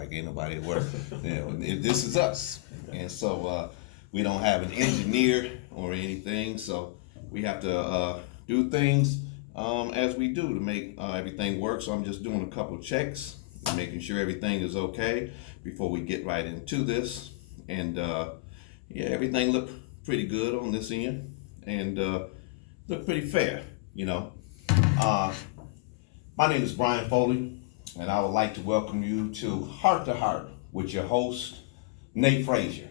like ain't nobody at work. This is us. And so we don't have an engineer or anything, so we have to do things as we do to make everything work. So I'm just doing a couple checks, making sure everything is okay before we get right into this. And yeah, everything looked pretty good on this end, and looked pretty fair, you know. My name is Brian Foley, and I would like to welcome you to Heart with your host, Nate Frazier.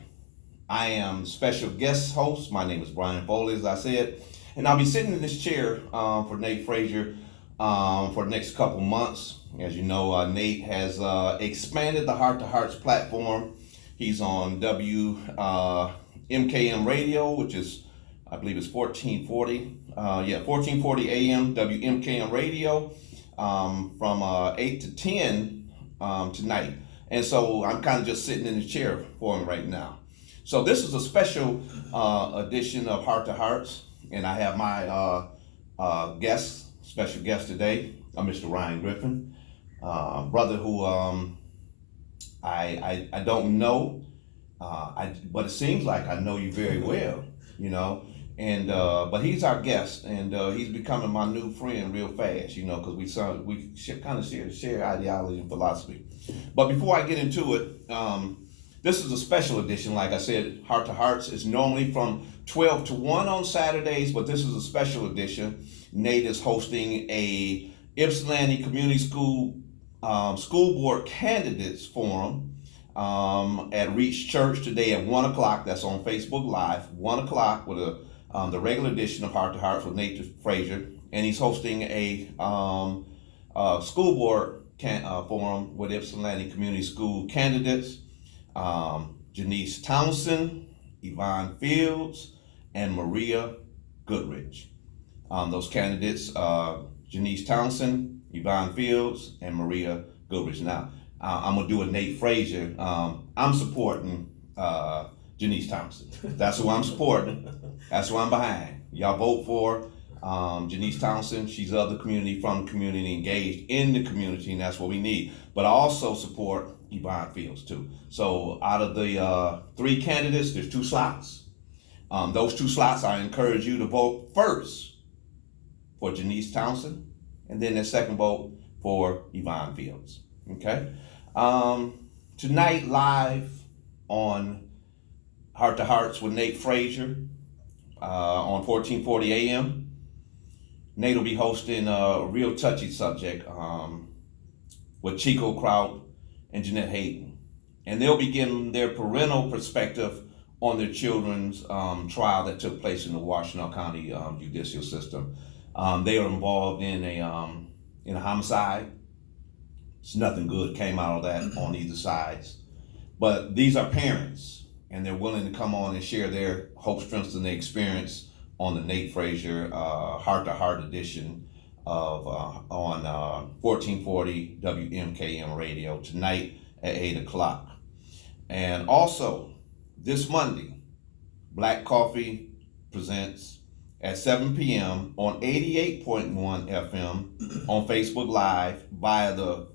I am special guest host. My name is Brian Foley, as I said, and I'll be sitting in this chair for Nate Frazier for the next couple months. As you know, Nate has expanded the Heart's platform. He's on WMKM radio, which is, I believe it's 1440. 1440 AM WMKM radio from 8 to 10 tonight. And so I'm kind of just sitting in the chair for him right now. So this is a special edition of Heart to Hearts, and I have my special guest today, Mr. Ryan Griffin, brother who I don't know, but it seems like I know you very well, you know. And but he's our guest, and he's becoming my new friend real fast, you know, because we kind of share ideology and philosophy. But before I get into it, this is a special edition. Like I said, Heart to Hearts is normally from 12 to 1 on Saturdays, but this is a special edition. Nate is hosting a Ypsilanti Community School School Board Candidates Forum at Reach Church today at 1 o'clock. That's on Facebook Live, 1 o'clock with the regular edition of Heart to Hearts with Nate Frazier. And he's hosting a school board forum with Ypsilanti Community School candidates. Janice Townsend, Yvonne Fields, and Maria Goodrich. Those candidates, Janice Townsend, Yvonne Fields, and Maria Goodrich. Now, I'm going to do a Nate Frazier. I'm supporting Janice Townsend. That's who I'm supporting. That's who I'm behind. Y'all vote for Janice Townsend. She's of the community, from the community, engaged in the community, and that's what we need. But I also support Yvonne Fields too. So out of the 3 candidates, there's 2 slots. Those 2 slots, I encourage you to vote first for Janice Townsend, and then the second vote for Yvonne Fields. Okay. Tonight, live on Heart to Hearts with Nate Frazier on 1440 AM. Nate will be hosting a real touchy subject with Chico Kraut and Jeanette Hayden. And they'll be giving their parental perspective on their children's trial that took place in the Washtenaw County judicial system. They are involved in a homicide. It's nothing good came out of that on either sides. But these are parents, and they're willing to come on and share their hope, strengths, and their experience on the Nate Frazier Heart to Heart edition of on 1440 WMKM radio tonight at 8 o'clock. And also this Monday, Black Coffee presents at 7 p.m. on 88.1 FM on Facebook Live via the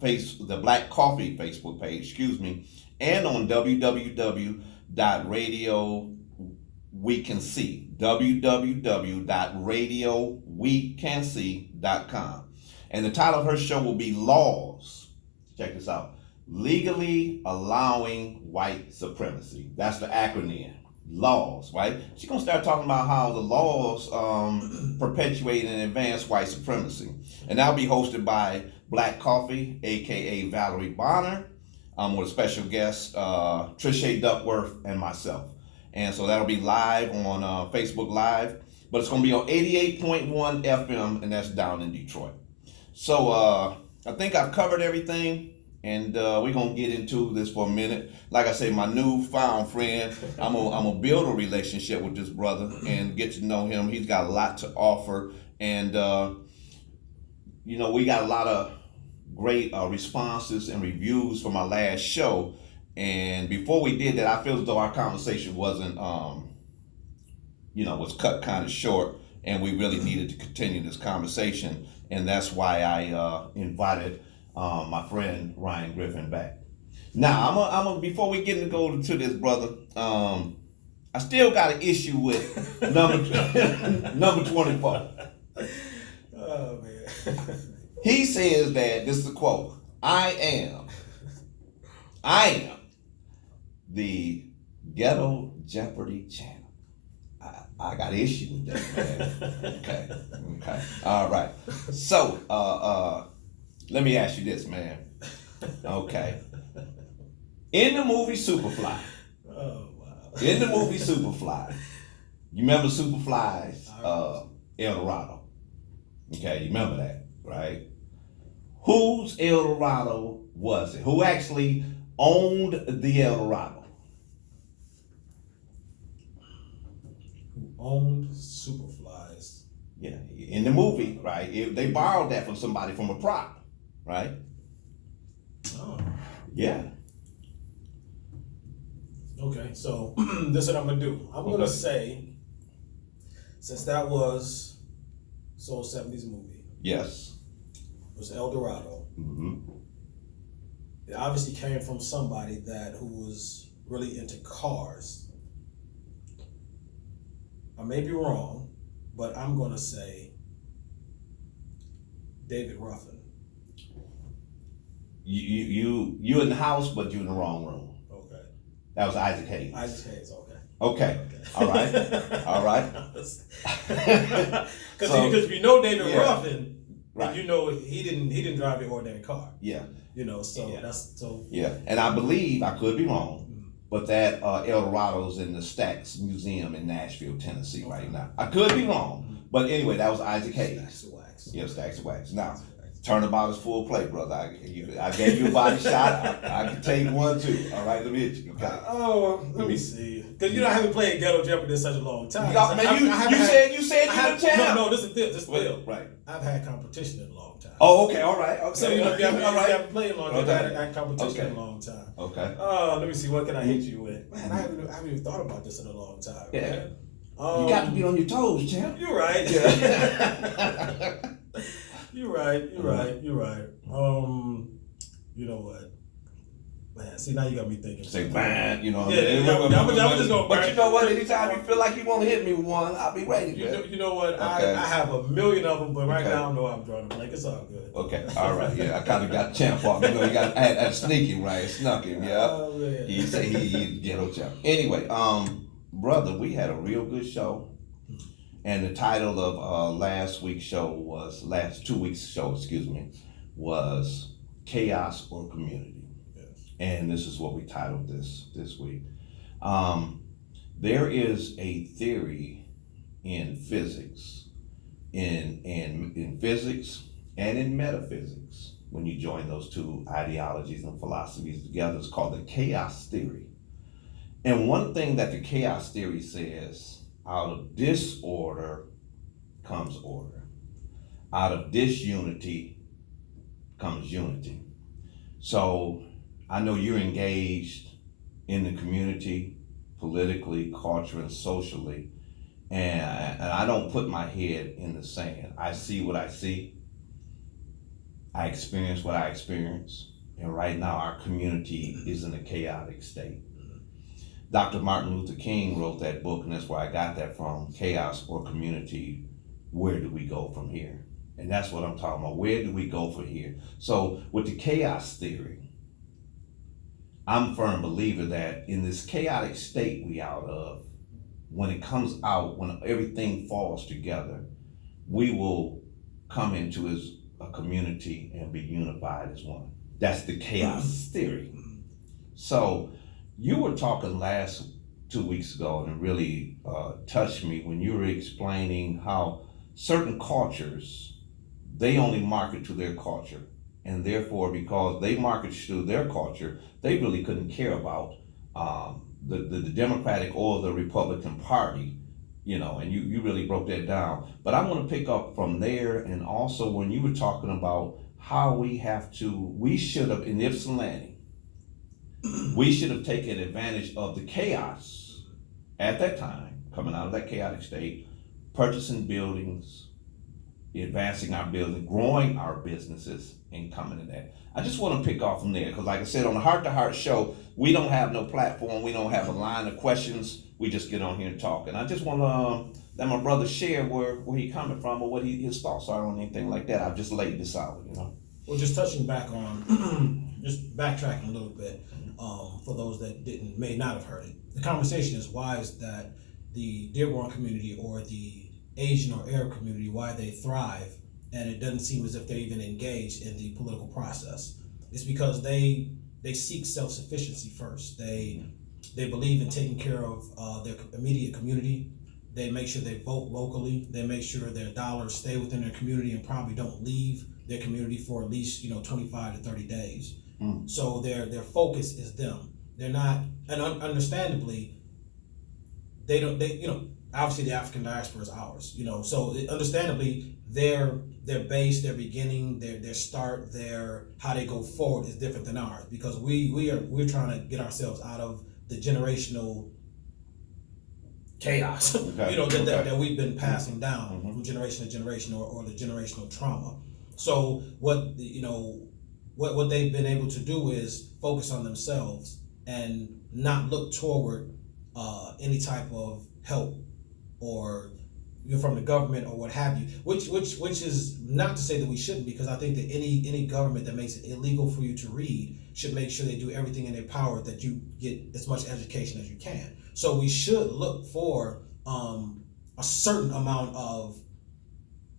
Black Coffee Facebook page, and on www.radiowecansee.com. And the title of her show will be Laws. Check this out. Legally Allowing White Supremacy. That's the acronym. Laws, right? She's going to start talking about how the laws perpetuate and advance white supremacy. And that'll be hosted by Black Coffee, a.k.a. Valerie Bonner, with a special guest, Trisha Duckworth, and myself. And so that'll be live on Facebook Live. But it's going to be on 88.1 FM, and that's down in Detroit. So I think I've covered everything. And we're going to get into this for a minute. Like I say, my newfound friend, I'm gonna build a relationship with this brother and get to know him. He's got a lot to offer. And, you know, we got a lot of great responses and reviews from our last show. And before we did that, I feel as though our conversation wasn't, was cut kind of short. And we really needed to continue this conversation. And that's why I invited my friend Ryan Griffin back. Now, I'm a, before we get to go to this, brother, I still got an issue with number number 24. Oh man. He says that this is a quote. I am the Ghetto Jeopardy champ. I got issue with that, man. Okay. All right. So, let me ask you this, man. Okay. In the movie Superfly. Oh wow. In the movie Superfly. You remember Superfly's El Dorado? Okay, you remember that, right? Whose El Dorado was it? Who actually owned the El Dorado? Who owned Superflies? Yeah, in the movie, right? They borrowed that from somebody from a prop, right? Oh. Yeah. Okay, so this is what I'm gonna do. I'm gonna say, since that was Soul 70s movie, Yes. it was El Dorado. Mm-hmm. It obviously came from somebody who was really into cars. I may be wrong, but I'm gonna say David Ruffin. You in the house, but you in the wrong room. Okay. That was Isaac Hayes. Isaac Hayes. Okay. Okay. All right. All right. Because if you know David Ruffin, right, you know he didn't drive your ordinary car. Yeah. You know, so Yeah. that's so. Yeah, and I believe, I could be wrong, but that El Dorado's in the Stax Museum in Nashville, Tennessee right now. I could be wrong, but anyway, that was Isaac Hayes. Stacks of wax. Yeah, Stacks of Wax. Now, turnabout is full play, brother. I gave you a body shot. I can take one too. All right, let me hit you. Okay. Let me see. Because I haven't played Ghetto Jeopardy in such a long time. You said you were champ. No, this is still. Right. I've had competition in a long time. Oh, okay, all right. Okay. So if you haven't played in a long time, Okay. I've had competition in a long time. Okay. Let me see. What can I hit you with? Man, I haven't even thought about this in a long time. Yeah. Man. You got to be on your toes, champ. You're right. Yeah. You're right. You know what? Man, see, now you got me thinking. Say, man, you know. Yeah, I'm just going. But you know what? Anytime you feel like you want to hit me with one, I'll be ready. You know what? Okay. I have a million of them, but right now I know I'm drawing a blank. It's all good. Okay, all right, yeah. I kind of got champ off. You know, I had to sneak him, right? Snuck him, yeah. Oh, man. He said he's ghetto champ. Anyway, brother, we had a real good show. And the title of last 2 weeks' show, was Chaos or Community. And this is what we titled this week. There is a theory in physics, in physics and in metaphysics. When you join those two ideologies and philosophies together, it's called the chaos theory. And one thing that the chaos theory says, out of disorder comes order. Out of disunity comes unity. So I know you're engaged in the community, politically, culturally, and socially, and I don't put my head in the sand. I see what I see. I experience what I experience, and right now our community is in a chaotic state. Dr. Martin Luther King wrote that book, and that's where I got that from, Chaos or Community, Where Do We Go From Here? And that's what I'm talking about, where do we go from here? So with the chaos theory, I'm a firm believer that in this chaotic state we out of, when it comes out, when everything falls together, we will come into a community and be unified as one. That's the chaos theory. So you were talking last 2 weeks ago, and it really touched me when you were explaining how certain cultures, they only market to their culture. And therefore, because they market to their culture, they really couldn't care about the Democratic or the Republican Party, you know, and you really broke that down. But I want to pick up from there, and also when you were talking about how we should have, in Ypsilanti, we should have taken advantage of the chaos at that time, coming out of that chaotic state, purchasing buildings, advancing our building, growing our businesses, and coming to that. I just want to pick off from there because, like I said, on the Heart to Heart show, we don't have no platform. We don't have a line of questions. We just get on here and talk. And I just want to let my brother share where he coming from or what his thoughts are on anything like that. I've just laid this out, you know. Well, just touching back on, just backtracking a little bit, for those that may not have heard it. The conversation is why is that the Dearborn community or the Asian or Arab community, why they thrive, and it doesn't seem as if they're even engaged in the political process. It's because they seek self-sufficiency first. They believe in taking care of their immediate community. They make sure they vote locally. They make sure their dollars stay within their community and probably don't leave their community for at least 25 to 30 days. So their focus is them. They're not, and understandably, they obviously the African diaspora is ours. So understandably their base, their beginning, their start, their how they go forward is different than ours because we're trying to get ourselves out of the generational chaos, that we've been passing down from generation to generation or the generational trauma. So what they've been able to do is focus on themselves and not look toward any type of help or from the government or what have you. Which is not to say that we shouldn't, because I think that any government that makes it illegal for you to read should make sure they do everything in their power that you get as much education as you can. So we should look for a certain amount of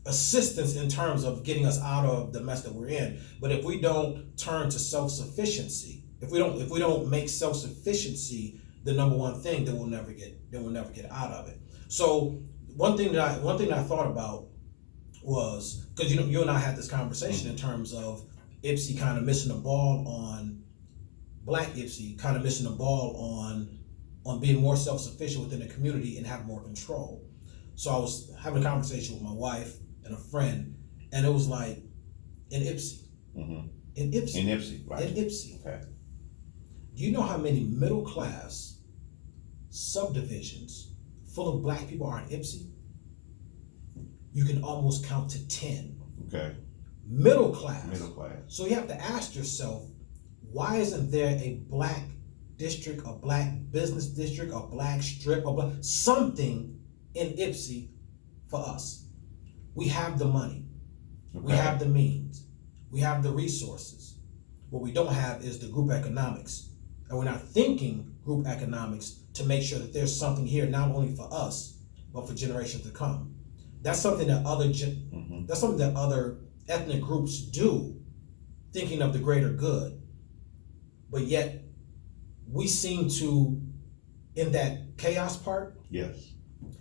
assistance in terms of getting us out of the mess that we're in. But if we don't turn to self-sufficiency, if we don't make self-sufficiency the number one thing, then we'll never get out of it. So one thing that I thought about was, because you and I had this conversation in terms of Ipsy kind of missing the ball on Black Ipsy, kind of missing the ball on being more self-sufficient within the community and have more control. So I was having a conversation with my wife and a friend, and it was like, in Ipsy. In Ipsy, right. In Ipsy. Okay. Do you know how many middle class subdivisions full of Black people are in Ipsy? You can almost count to 10. Okay. Middle class. So you have to ask yourself, why isn't there a Black district, a Black business district, a Black strip, something in Ipsy for us? We have the money. Okay. We have the means. We have the resources. What we don't have is the group economics. And we're not thinking group economics to make sure that there's something here not only for us, but for generations to come. That's something that other ethnic groups do, thinking of the greater good. But yet, we seem to, in that chaos part, yes,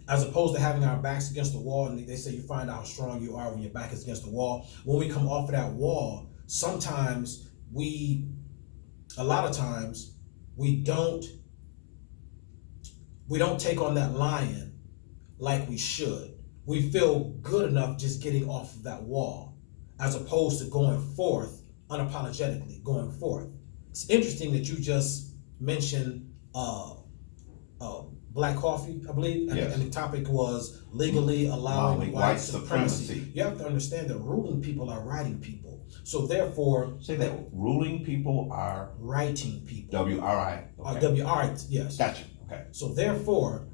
as opposed to having our backs against the wall, and they say you find out how strong you are when your back is against the wall. When we come off of that wall, sometimes a lot of times, we don't take on that lion like we should. We feel good enough just getting off of that wall, as opposed to going forth unapologetically, going forth. It's interesting that you just mentioned Black coffee, I believe, yes. And the topic was legally allowing white supremacy. You have to understand that ruling people are writing people. So therefore, say that ruling people are writing people. W-R-I. Okay. W-R-I, yes. Gotcha. Okay. So therefore,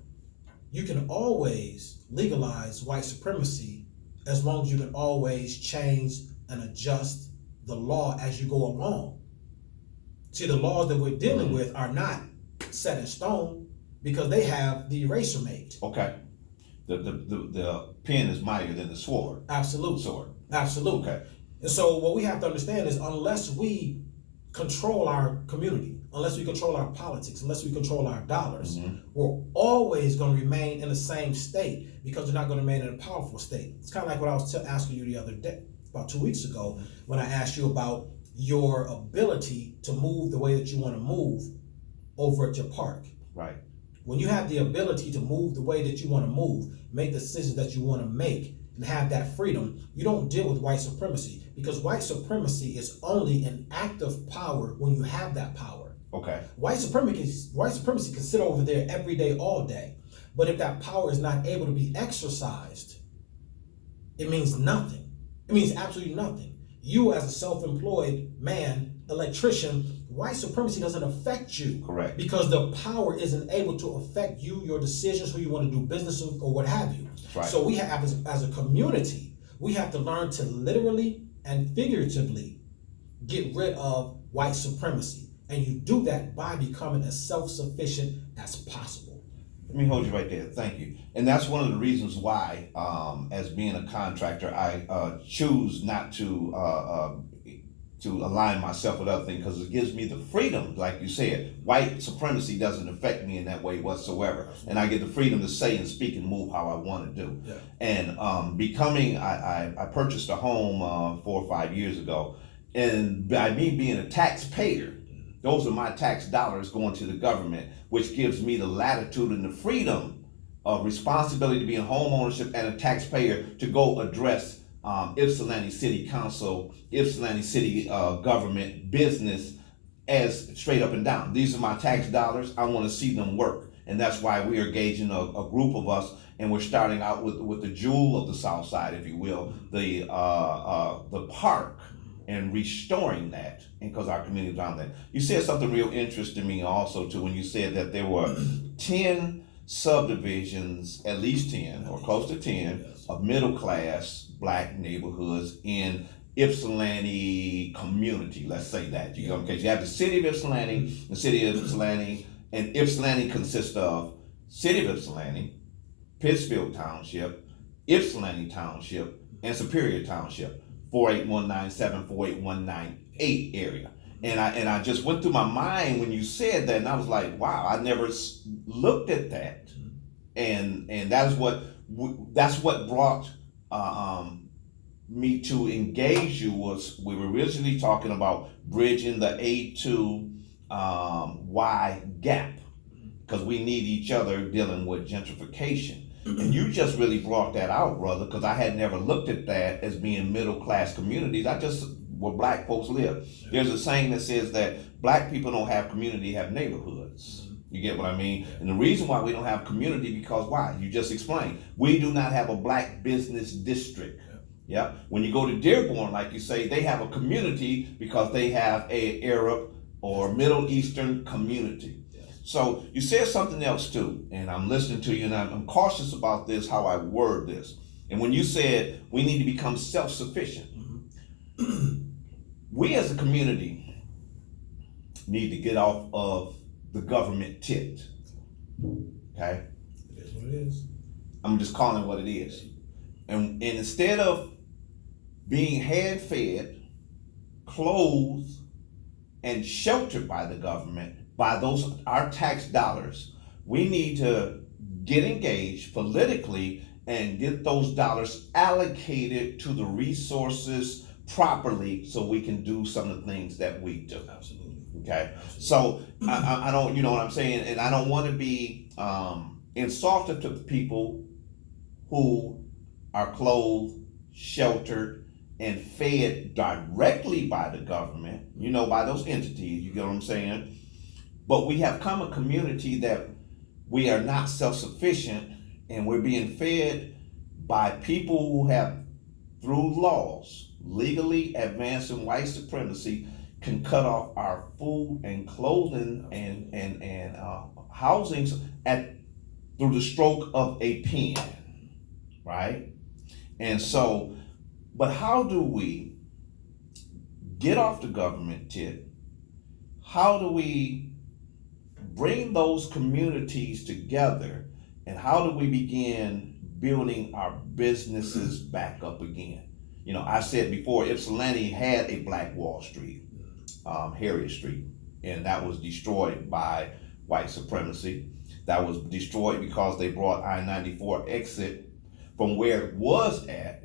you can always legalize white supremacy as long as you can always change and adjust the law as you go along. See, the laws that we're dealing with are not set in stone because they have the eraser mate. Okay. The pen is mightier than the sword. Absolutely. Sword. Absolutely. Okay. And so what we have to understand is unless we control our community, unless we control our politics, unless we control our dollars, we're always going to remain in the same state because we're not going to remain in a powerful state. It's kind of like what I was asking you the other day, about 2 weeks ago, when I asked you about your ability to move the way that you want to move over at your park. Right. When you have the ability to move the way that you want to move, make the decisions that you want to make, and have that freedom, you don't deal with white supremacy, because white supremacy is only an act of power when you have that power. Okay. White supremacy can sit over there every day, all day, but if that power is not able to be exercised, it means nothing. It means absolutely nothing, You as a self-employed man, electrician, white supremacy doesn't affect you. Correct. Because the power isn't able to affect you, your decisions, who you want to do business with, or what have you. Right. So we have, as a community, we have to learn to literally and figuratively get rid of white supremacy. And you do that by becoming as self-sufficient as possible. Let me hold you right there. Thank you. And that's one of the reasons why, as being a contractor, I choose not to align myself with other things, because it gives me the freedom, like you said. White supremacy doesn't affect me in that way whatsoever, and I get the freedom to say and speak and move how I want to do. Yeah. And I purchased a home 4 or 5 years ago, and by me being a taxpayer, those are my tax dollars going to the government, which gives me the latitude and the freedom of responsibility to be in home ownership and a taxpayer to go address Ypsilanti City Council, Ypsilanti City government, business, as straight up and down. These are my tax dollars. I want to see them work. And that's why we are engaging a group of us, and we're starting out with the jewel of the South Side, if you will, the park, and restoring that, because our community around that. You said something real interesting to me also too, when you said that there were 10 subdivisions, at least 10 or close to 10, of middle class black neighborhoods in Ypsilanti community, let's say that. You know, because you have the city of Ypsilanti, and Ypsilanti consists of city of Ypsilanti, Pittsfield Township, Ypsilanti Township, and Superior Township, 48197, 48198 area. And I just went through my mind when you said that, and I was like, wow, I never looked at that. And that's what brought me to engage you. Was we were originally talking about bridging the A to Y gap, because we need each other dealing with gentrification. And you just really brought that out, brother, because I had never looked at that as being middle class communities. I just where black folks live. There's a saying that says that black people don't have community, have neighborhoods. You get what I mean? And the reason why we don't have community, because why? You just explained. We do not have a black business district. Yeah. When you go to Dearborn, like you say, they have a community because they have a Arab or Middle Eastern community. So you said something else too, and I'm listening to you, and I'm cautious about this, how I word this. And when you said we need to become self-sufficient, we as a community need to get off of the government tit. Okay? It is what it is. I'm just calling it what it is. And instead of being hand-fed, clothed, and sheltered by the government, by those our tax dollars, we need to get engaged politically and get those dollars allocated to the resources properly, so we can do some of the things that we do. Absolutely. Okay. So I don't, you know what I'm saying, and I don't want to be insultive to the people who are clothed, sheltered, and fed directly by the government, you know, by those entities. You get what I'm saying? But we have come a community that we are not self-sufficient, and we're being fed by people who have, through laws, legally advancing white supremacy, can cut off our food and clothing and housings through the stroke of a pen, right? And so, but how do we get off the government tit? How do we bring those communities together, and how do we begin building our businesses back up again? You know, I said before, Ypsilanti had a Black Wall Street, Harriet Street, and that was destroyed by white supremacy. That was destroyed because they brought I-94 exit from where it was at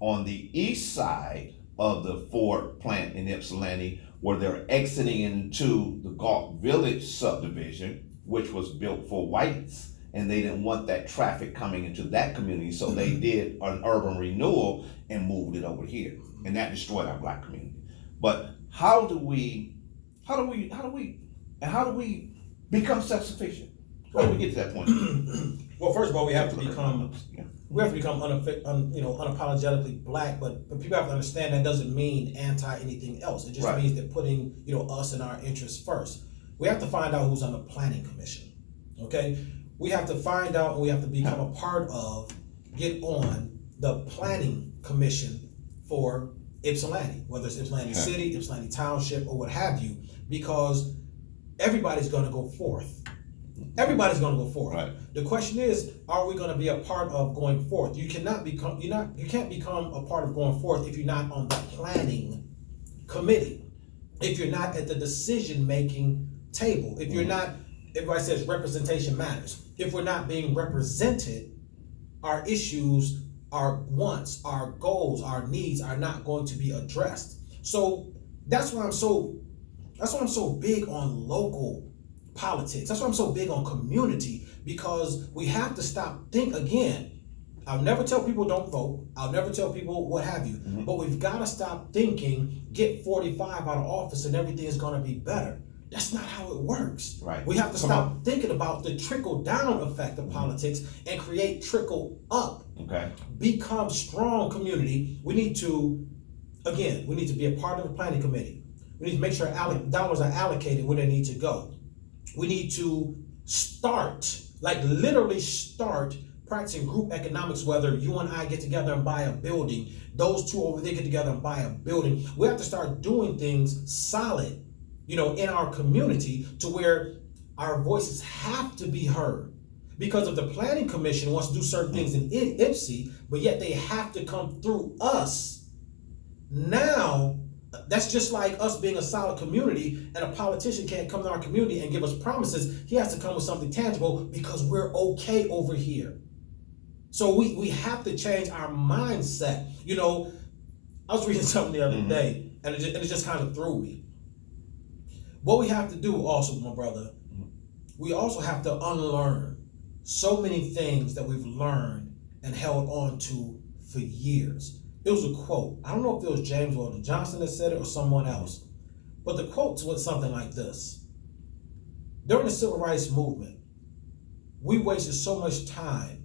on the east side of the Ford plant in Ypsilanti, where they're exiting into the Galt Village subdivision, which was built for whites, and they didn't want that traffic coming into that community, so they did an urban renewal and moved it over here, and that destroyed our black community. But how do we become self-sufficient? How do we get to that point? Well, first of all, we have to become We have to become unapologetically black, but people have to understand that doesn't mean anti anything else. It just Right. means they're putting us and our interests first. We have to find out who's on the planning commission. Okay, we have to find out, and we have to become a part of, get on the planning commission for Ypsilanti, whether it's Ypsilanti City, Ypsilanti Township, or what have you, because everybody's going to go forth. Everybody's going to go forth. Right. The question is, are we going to be a part of going forth? You can't become a part of going forth if you're not on the planning committee, if you're not at the decision making table, if you're not. Everybody says representation matters. If we're not being represented, our issues, our wants, our goals, our needs are not going to be addressed. So that's why I'm so big on local politics. That's why I'm so big on community, because we have to stop again. I'll never tell people don't vote. I'll never tell people what have you. Mm-hmm. But we've got to stop thinking get 45 out of office and everything is going to be better. That's not how it works. Right. We have to stop thinking about the trickle down effect of politics and create trickle up. Okay. Become strong community. We need to be a part of the planning committee. We need to make sure dollars are allocated where they need to go. We need to literally start practicing group economics, whether you and I get together and buy a building, those two over there get together and buy a building. We have to start doing things solid, in our community, to where our voices have to be heard. Because if the planning commission wants to do certain things in Ipsy, but yet they have to come through us, now that's just like us being a solid community, and a politician can't come to our community and give us promises. He has to come with something tangible because we're okay over here. So we have to change our mindset. I was reading something the other day, and it just kind of threw me. What we have to do also, my brother, we also have to unlearn so many things that we've learned and held on to for years. It was a quote. I don't know if it was James Weldon Johnson that said it or someone else, but the quote was something like this. During the civil rights movement, we wasted so much time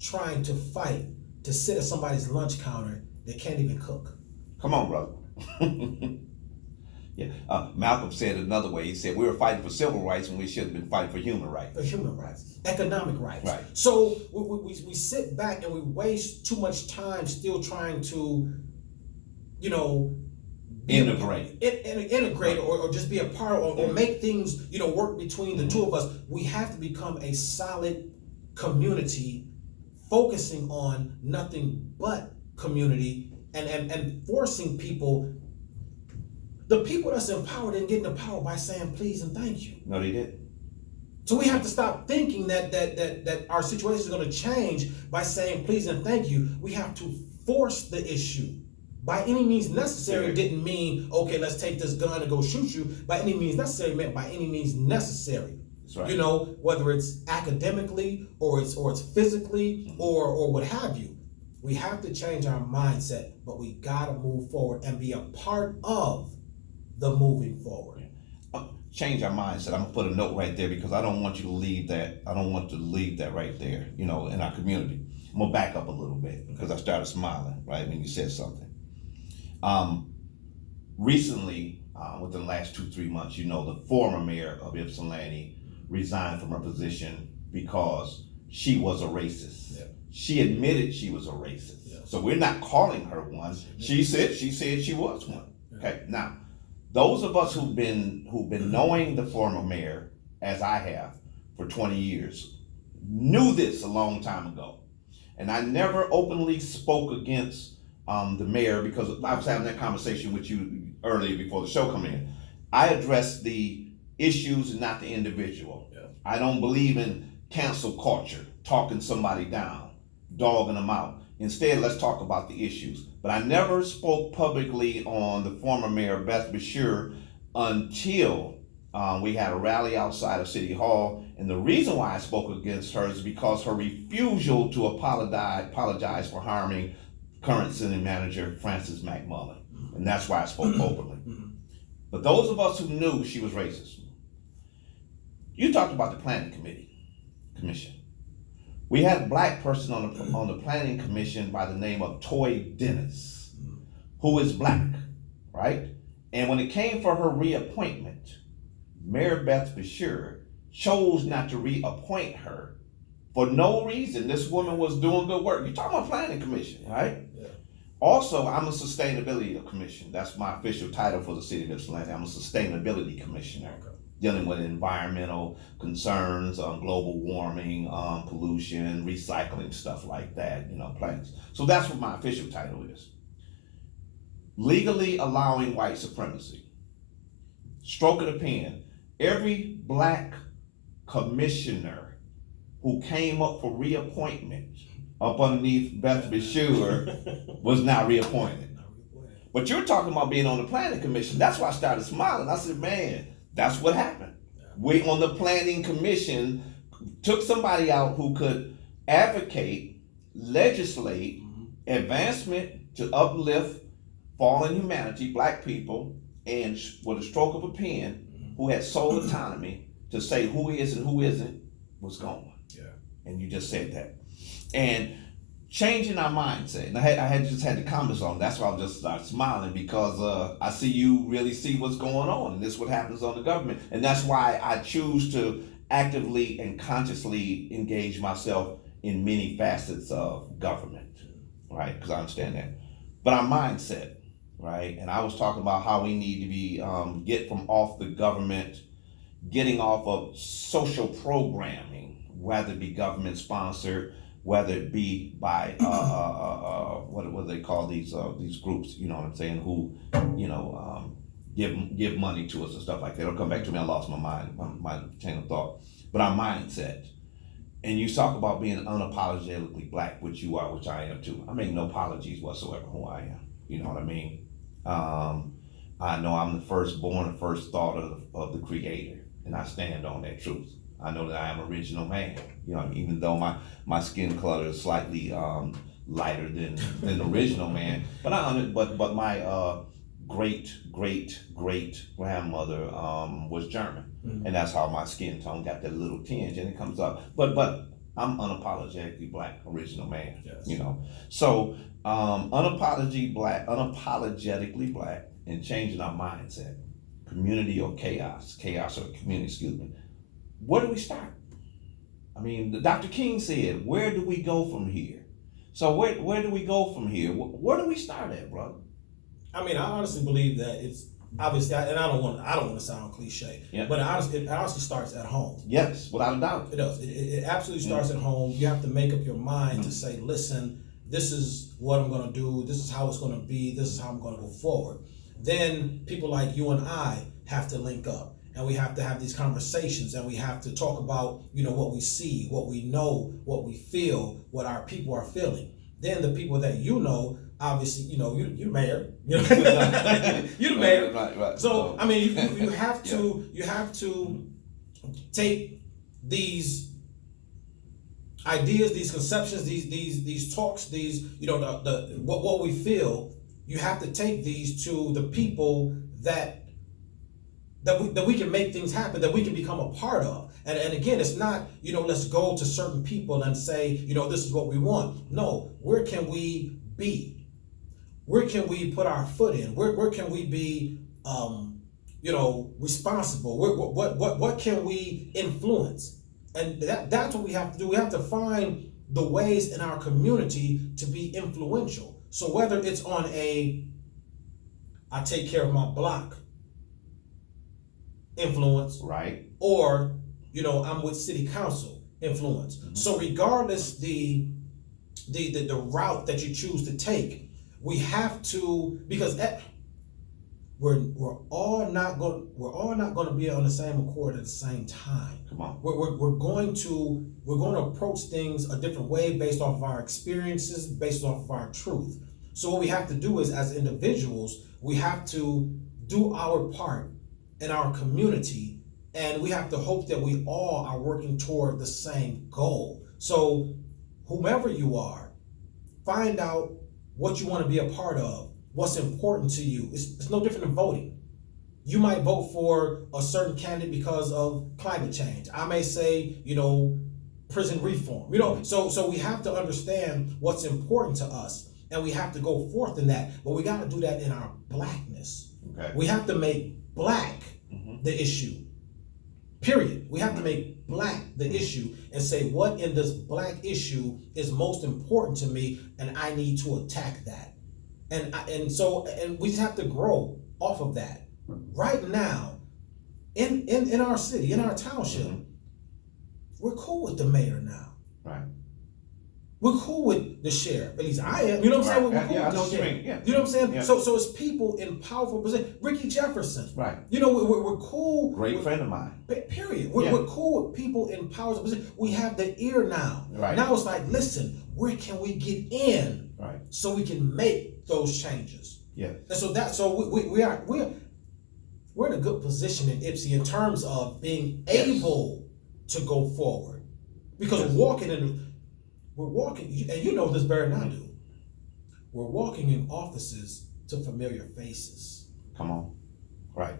trying to fight to sit at somebody's lunch counter that can't even cook. Come on, brother. Yeah, Malcolm said it another way. He said we were fighting for civil rights when we should have been fighting for human rights. For human rights, economic rights. Right. So we sit back and we waste too much time still trying to, integrate or just be a part of, or make things, work between the two of us. We have to become a solid community, focusing on nothing but community, and forcing people. The people that's empowered didn't get into power by saying please and thank you. No, they didn't. So we have to stop thinking that our situation is going to change by saying please and thank you. We have to force the issue. By any means necessary didn't mean, okay, let's take this gun and go shoot you. By any means necessary meant by any means necessary. That's right. Whether it's academically or it's physically or what have you. We have to change our mindset, but we got to move forward and be a part of the moving forward. Change our mindset. I'm gonna put a note right there because I don't want you to leave that. I don't want to leave that right there, in our community. I'm gonna back up a little bit because I started smiling right when you said something. Recently, within the last 2-3 months, the former mayor of Ypsilanti resigned from her position because she was a racist. Yeah. She admitted she was a racist. Yeah. So we're not calling her one. She said she was one. Yeah. Okay, now. Those of us who've been knowing the former mayor, as I have, for 20 years, knew this a long time ago. And I never openly spoke against the mayor because I was having that conversation with you earlier before the show came in. I addressed the issues and not the individual. Yeah. I don't believe in cancel culture, talking somebody down, dogging them out. Instead, let's talk about the issues. But I never spoke publicly on the former mayor, Beth Bashir, until we had a rally outside of City Hall. And the reason why I spoke against her is because her refusal to apologize for harming current city manager, Francis McMullen. And that's why I spoke openly. But those of us who knew she was racist, you talked about the planning commission. We had a black person on the planning commission by the name of Toy Dennis, who is black, right? And when it came for her reappointment, Mary Beth Bashir chose not to reappoint her for no reason. This woman was doing good work. You're talking about planning commission, right? Yeah. Also, I'm a sustainability commission. That's my official title for the city of Ypsilanti. I'm a sustainability commissioner, dealing with environmental concerns, global warming, pollution, recycling, stuff like that, plants. So that's what my official title is. Legally allowing white supremacy. Stroke of the pen. Every black commissioner who came up for reappointment up underneath Beth Bashir was not reappointed. But you're talking about being on the planning commission. That's why I started smiling. I said, man, that's what happened. We on the planning commission took somebody out who could advocate, legislate, advancement to uplift fallen humanity, black people, and with a stroke of a pen, who had sole autonomy to say who is and who isn't was gone. Yeah. And you just said that. And changing our mindset. And I just had the comments on. That's why I just started smiling, because I see you really see what's going on, and this is what happens on the government. And that's why I choose to actively and consciously engage myself in many facets of government, right? Because I understand that. But our mindset, right? And I was talking about how we need to be get from off the government, getting off of social programming, whether it be government sponsored, whether it be by what do they call these groups? You know what I'm saying? Who give money to us and stuff like that. It'll come back to me. I lost my mind, my chain of thought. But our mindset. And you talk about being unapologetically black, which you are, which I am too. I make no apologies whatsoever who I am. You know what I mean? I know I'm the firstborn, the first thought of the Creator, and I stand on that truth. I know that I am original man. Even though my skin color is slightly lighter than the original man, but my great grandmother was German, and that's how my skin tone got that little tinge, and it comes up. But I'm unapologetically black, original man. Yes. So unapologetically black, and changing our mindset, community or chaos or community. Excuse me. Where do we start? I mean, Dr. King said, "Where do we go from here?" So where do we go from here? Where do we start at, brother? I mean, I honestly believe that it's obviously, and I don't want to sound cliche, but it honestly starts at home. Yes, without a doubt. It does. It absolutely starts at home. You have to make up your mind to say, listen, this is what I'm going to do. This is how it's going to be. This is how I'm going to go forward. Then people like you and I have to link up, and we have to have these conversations, and we have to talk about, what we see, what we know, what we feel, what our people are feeling. Then the people that obviously, you're the mayor. You're the mayor. Right. So I mean, you have to take these ideas, these conceptions, these talks, what we feel. You have to take these to the people that we can make things happen, that we can become a part of. And again, it's not, let's go to certain people and say, this is what we want. No, where can we be? Where can we put our foot in? Where can we be, responsible? What can we influence? And that's what we have to do. We have to find the ways in our community to be influential. So whether it's on I take care of my block influence, right, or I'm with city council influence. Mm-hmm. So regardless the route that you choose to take, we have to, because we're all not going to be on the same accord at the same time. Come on. We're going to approach things a different way based off of our experiences, based off of our truth. So what we have to do is, as individuals, we have to do our part in our community, and we have to hope that we all are working toward the same goal. So whomever you are, find out what you want to be a part of, what's important to you. It's no different than voting. You might vote for a certain candidate because of climate change. I may say, prison reform. You know, so we have to understand what's important to us, and we have to go forth in that. But we got to do that in our blackness. Okay. We have to make black the issue. Period. We have to make black the issue and say what in this black issue is most important to me, and I need to attack that. And so we just have to grow off of that. Right now, in our city, in our township, we're cool with the mayor now. Right. We're cool with the sheriff. At least I am. You know what I'm saying? We're cool with the sheriff. Yeah. You know what I'm saying? Yeah. So it's people in powerful positions. Ricky Jefferson. Right. You know, we're cool. Great friend of mine. Period. We're cool with people in powerful positions. We have the ear now. Right. Now it's like, listen, where can we get in? Right. So we can make those changes. Yeah. And so we're in a good position in Ipsy in terms of being able to go forward, because we're walking, and you know this better than I do. We're walking in offices to familiar faces. Come on. Right.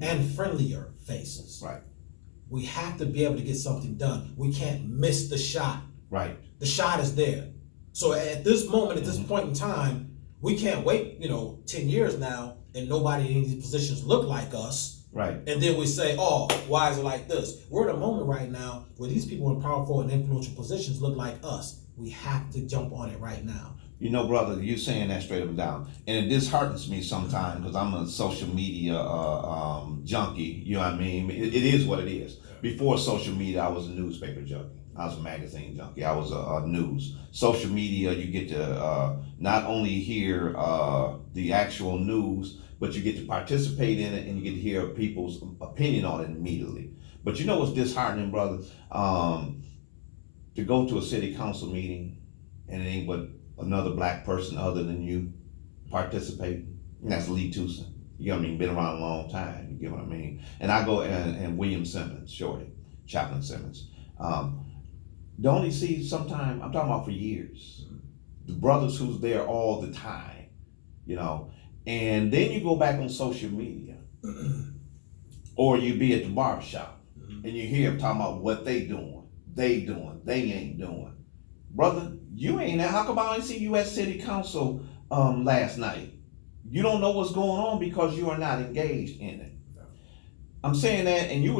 And friendlier faces. Right. We have to be able to get something done. We can't miss the shot. Right. The shot is there. So at this moment, at this point in time, we can't wait, 10 years now, and nobody in these positions look like us. Right. And then we say, oh, why is it like this? We're in a moment right now where these people in powerful and influential positions look like us. We have to jump on it right now. You know, brother, you're saying that straight up and down. And it disheartens me sometimes because I'm a social media junkie. You know what I mean? It is what it is. Before social media, I was a newspaper junkie. I was a magazine junkie. I was a news. Social media, you get to not only hear the actual news, but you get to participate in it and you get to hear people's opinion on it immediately. But you know what's disheartening, brother? To go to a city council meeting and it ain't but another black person other than you participating. And that's Lee Tucson. You know what I mean? Been around a long time. You get what I mean? And I go and William Simmons, Shorty, Chaplain Simmons. The only see sometime, I'm talking about for years, the brothers who's there all the time, and then you go back on social media or you be at the barbershop and you hear them talking about what they ain't doing. Brother, you ain't there. How come I didn't see you at city council last night? You don't know what's going on because you are not engaged in it. I'm saying that, and you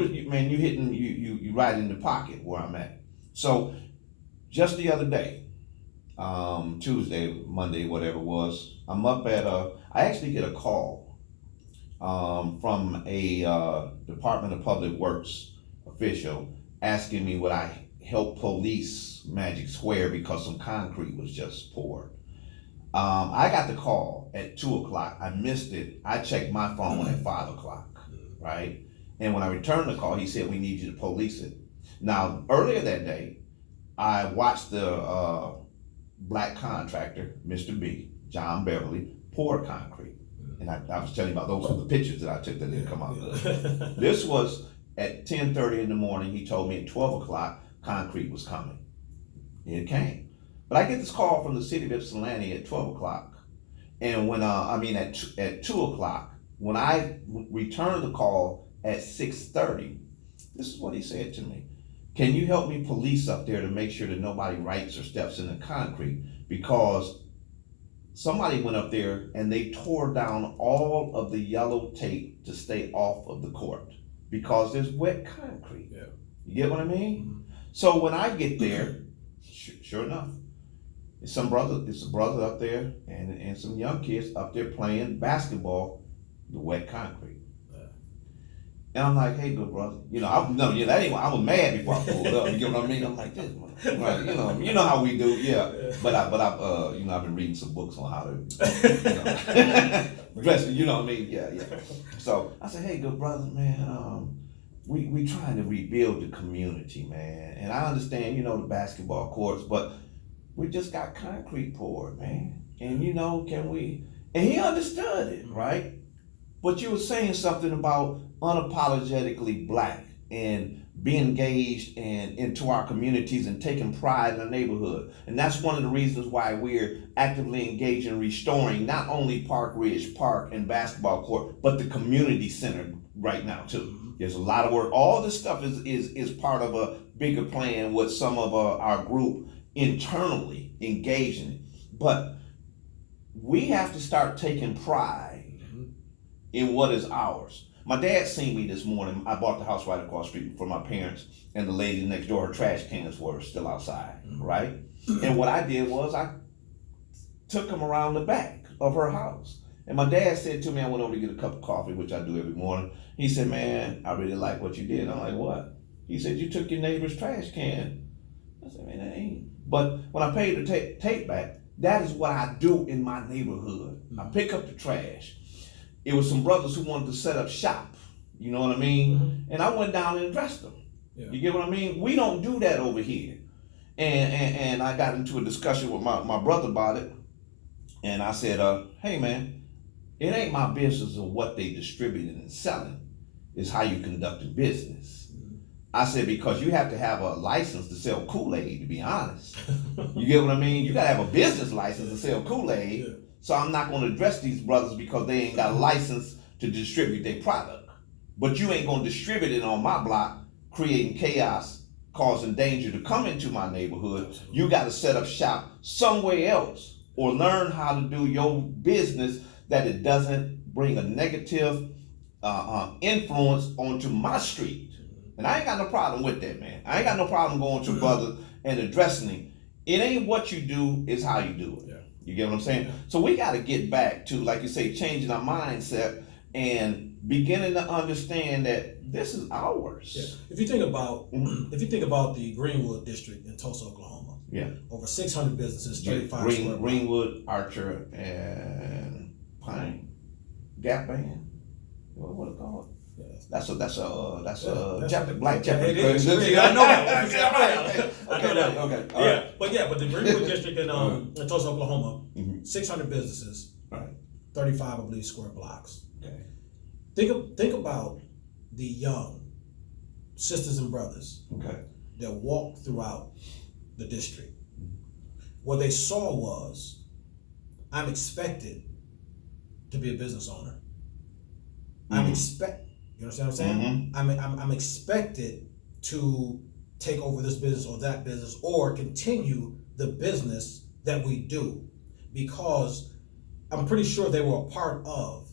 right in the pocket where I'm at. So just the other day, Tuesday, Monday, whatever it was, I'm up at I actually get a call from a Department of Public Works official asking me would I help police Magic Square because some concrete was just poured. I got the call at 2:00. I missed it. I checked my phone at 5:00, right? And when I returned the call, he said, we need you to police it. Now, earlier that day, I watched the black contractor, Mr. B, John Beverly, pour concrete. And I was telling you about those were the pictures that I took that didn't come out good. This was at 10:30 in the morning. He told me at 12:00, concrete was coming. It came. But I get this call from the city of Ypsilanti at 12:00. And when, at 2:00, when I returned the call at 6:30, this is what he said to me. Can you help me police up there to make sure that nobody writes or steps in the concrete? Because somebody went up there and they tore down all of the yellow tape to stay off of the court because there's wet concrete. Yeah. You get what I mean? So when I get there, sure enough, it's a brother up there and some young kids up there playing basketball, the wet concrete. And I'm like, hey, good brother, that ain't why I was mad before I pulled up. You get what I mean? I'm like, this, right? You know how we do, yeah. But I've been reading some books on how to, dress. You know what I mean? Yeah. So I said, hey, good brother, man, we trying to rebuild the community, man. And I understand, the basketball courts, but we just got concrete poured, man. And can we? And he understood it, right? But you were saying something about unapologetically black and being engaged into our communities and taking pride in the neighborhood. And that's one of the reasons why we're actively engaged in restoring not only Park Ridge Park and basketball court, but the community center right now too. There's a lot of work. All this stuff is part of a bigger plan with some of our group internally engaging it. But we have to start taking pride in what is ours. My dad seen me this morning. I bought the house right across the street from my parents, and the lady next door, her trash cans were still outside, right? And what I did was I took them around the back of her house. And my dad said to me, I went over to get a cup of coffee, which I do every morning. He said, man, I really like what you did. I'm like, what? He said, you took your neighbor's trash can. I said, man, that ain't. But when I paid the tape back, that is what I do in my neighborhood. I pick up the trash. It was some brothers who wanted to set up shop. You know what I mean? And I went down and addressed them. Yeah. You get what I mean? We don't do that over here. And I got into a discussion with my brother about it. And I said, hey man, it ain't my business of what they distributing and selling. It's how you conducting business. I said, because you have to have a license to sell Kool-Aid, to be honest. You get what I mean? You gotta have a business license to sell Kool-Aid. Yeah. So I'm not gonna address these brothers because they ain't got a license to distribute their product. But you ain't gonna distribute it on my block, creating chaos, causing danger to come into my neighborhood. You gotta set up shop somewhere else or learn how to do your business that it doesn't bring a negative influence onto my street. And I ain't got no problem with that, man. I ain't got no problem going to brother and addressing him. It ain't what you do, it's how you do it. Yeah. You get what I'm saying? Yeah. So we got to get back to, like you say, changing our mindset and beginning to understand that this is ours. Yeah. If you think about the Greenwood district in Tulsa, Oklahoma, over 600 businesses, 35 square miles. Greenwood, Archer, and Pine Gap Band. What it called? That's a black Jeopardy. I know that. Okay. But the Greenwood district in Tulsa, Oklahoma, 600 businesses, 35, I believe, square blocks. Okay. Think about the young sisters and brothers that walked throughout the district. What they saw was, I'm expected to be a business owner. You understand what I'm saying? I'm expected to take over this business or that business or continue the business that we do, because I'm pretty sure they were a part of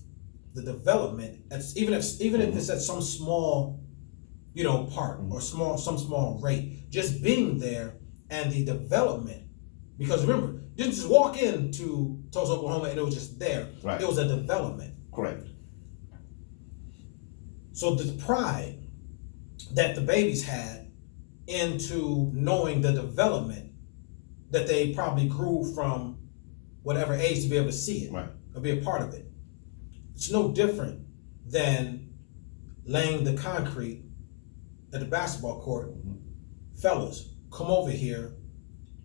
the development. Even if it's at some small, part or some small rate, just being there and the development. Because remember, you didn't just walk into Tulsa, Oklahoma and it was just there. Right. It was a development. Correct. So the pride that the babies had into knowing the development that they probably grew from whatever age to be able to see it, or be a part of it. It's no different than laying the concrete at the basketball court. Fellas, come over here,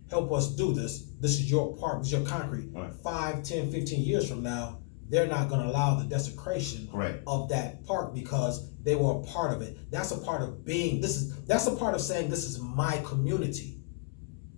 help us do this. This is your part, this is your concrete. 5, 10, 15 years from now, they're not going to allow the desecration of that park because they were a part of it. That's a part of being, that's a part of saying this is my community.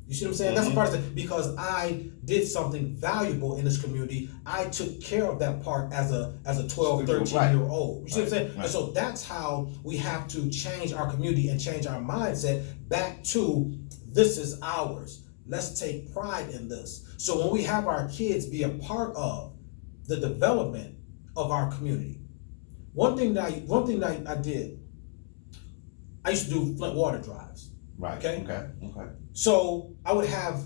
You see what I'm saying? That's a part of it, because I did something valuable in this community. I took care of that park as a 12, 13-year-old. You see what I'm saying? And so that's how we have to change our community and change our mindset back to, this is ours. Let's take pride in this. So when we have our kids be a part of the development of our community. One thing that I did, I used to do Flint water drives. Right. Okay. Okay. So I would have